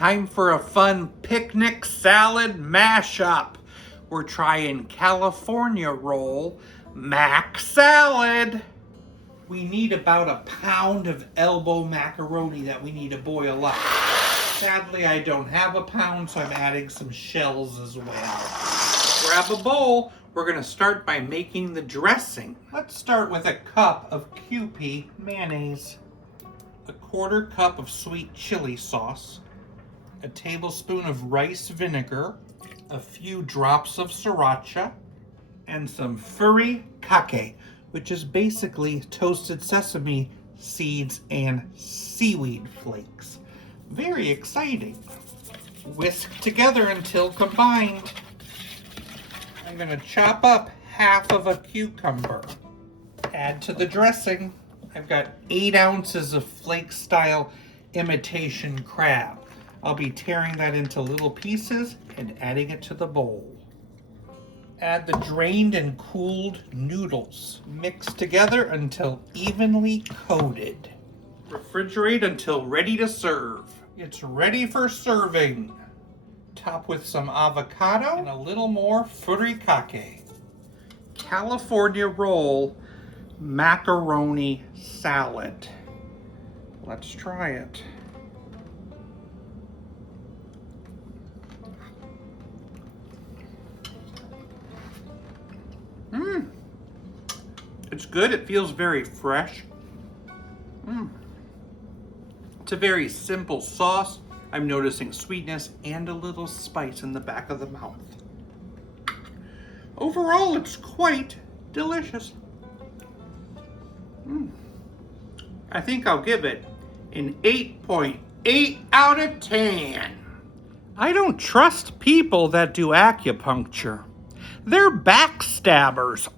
Time for a fun picnic salad mashup. We're trying California roll mac salad. We need about a pound of elbow macaroni that we need to boil up. Sadly, I don't have a pound, so I'm adding some shells as well. Grab a bowl. We're gonna start by making the dressing. Let's start with a cup of kewpie mayonnaise, a 1/4 cup of sweet chili sauce, a tablespoon of rice vinegar, a few drops of sriracha, and some Furikake, which is basically toasted sesame seeds and seaweed flakes. Very exciting. Whisk together until combined. I'm gonna chop up half of a cucumber. Add to the dressing. I've got 8 ounces of flake style imitation crab. I'll be tearing that into little pieces and adding it to the bowl. Add the drained and cooled noodles. Mix together until evenly coated. Refrigerate until ready to serve. It's ready for serving. Top with some avocado and a little more furikake. California roll macaroni salad. Let's try it. It's good. It feels very fresh. It's a very simple sauce. I'm noticing sweetness and a little spice in the back of the mouth. Overall, it's quite delicious. I think I'll give it an 8.8 out of 10. I don't trust people that do acupuncture. They're backstabbers.